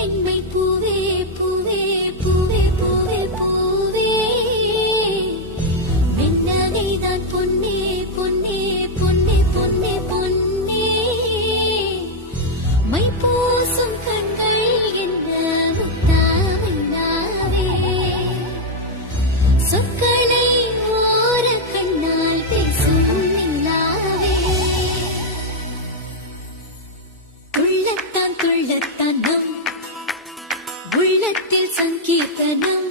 மென்மை பூவே பூவே பூவே பூவே பூவே மென்னனை தான் பொன்னே பொன்னே பொன்னே பொன்னே பொன்னே மை பூசும் கண்கள் என்ன முத்தாமைனாவே சொற்களை ஓர கண்ணால் பேசும் நிலாவே துள்ளத்தான் துள்ளத்தான் நம் உள்ளத்தில் சங்கீர்த்தனம்